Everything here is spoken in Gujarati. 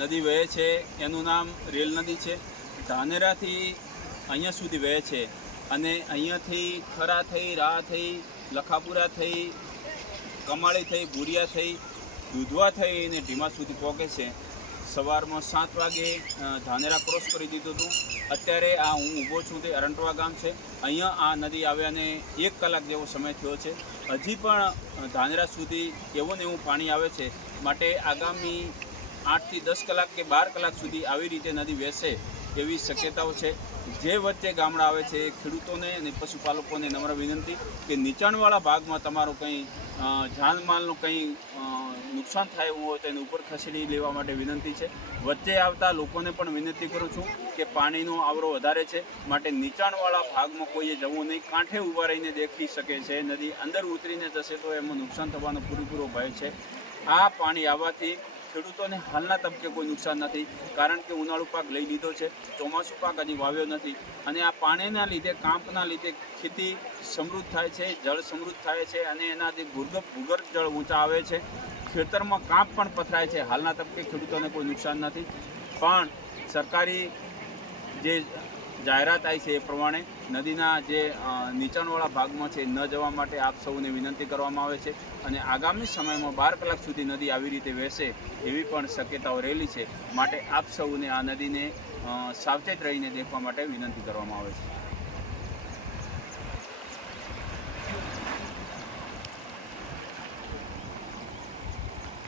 નદી વહે છે એનું નામ રેલ નદી છે। ધાનેરાથી અહીંયા સુધી વહે છે અને અહીંયાથી ખરા થઈ, રાહ થઈ, લખાપુરા થઈ, કમાળી થઈ, ભૂરિયા થઈ, દૂધવા થઈ અને ઢીમા સુધી પહોંચે છે। સવારમાં 7 વાગે ધાનેરા ક્રોસ કરી દીધું હતું। અત્યારે આ હું ઊભો છું તે અરંટવા ગામ છે। અહીંયા આ નદી આવ્યાને 1 કલાક જેવો સમય થયો છે। હજી પણ ધાનેરા સુધી એવું ને એવું પાણી આવે છે। માટે આગામી 8 થી 10 કલાક કે 12 કલાક સુધી આવી રીતે નદી વહેશે એવી શક્યતાઓ છે। જે વચ્ચે ગામડા આવે છે ખેડૂતોને અને પશુપાલકોને નમ્ર વિનંતી કે નીચાણવાળા ભાગમાં તમારું કંઈ જાનમાલનું કંઈ નુકસાન થાય એવું હોય તો એને ઉપર ખસેડી લેવા માટે વિનંતી છે। વચ્ચે આવતા લોકોને પણ વિનંતી કરું છું કે પાણીનો આવરો વધારે છે માટે નીચાણવાળા ભાગમાં કોઈએ જવું નહીં। કાંઠે ઊભા રહીને દેખી શકે છે। નદી અંદર ઉતરીને જશે તો એમાં નુકસાન થવાનો પૂરેપૂરો ભય છે। આ પાણી આવવાથી ખેડૂતોને હાલના તબક્કે કોઈ નુકસાન નથી, કારણ કે ઉનાળુ પાક લઈ લીધો છે, ચોમાસું પાક હજી વાવ્યો નથી અને આ પાણીના લીધે, કાંપના લીધે ખેતી સમૃદ્ધ થાય છે, જળ સમૃદ્ધ થાય છે અને એનાથી ભૂગર્ભ જળ ઊંચા આવે છે। ખેતરમાં કાંપ પણ પથરાય છે। હાલના તબક્કે ખેડૂતોને કોઈ નુકસાન નથી, પણ સરકારી જે જાહેરાત આવી છે એ પ્રમાણે નદીના જે નીચાણવાળા ભાગમાં છે ન જવા માટે આપ સૌને વિનંતી કરવામાં આવે છે અને આગામી સમયમાં 12 કલાક સુધી નદી આવી રીતે વહેશે એવી પણ શક્યતાઓ રહેલી છે। માટે આપ સૌને આ નદીને સાવચેત રહીને દેખવા માટે વિનંતી કરવામાં આવે છે।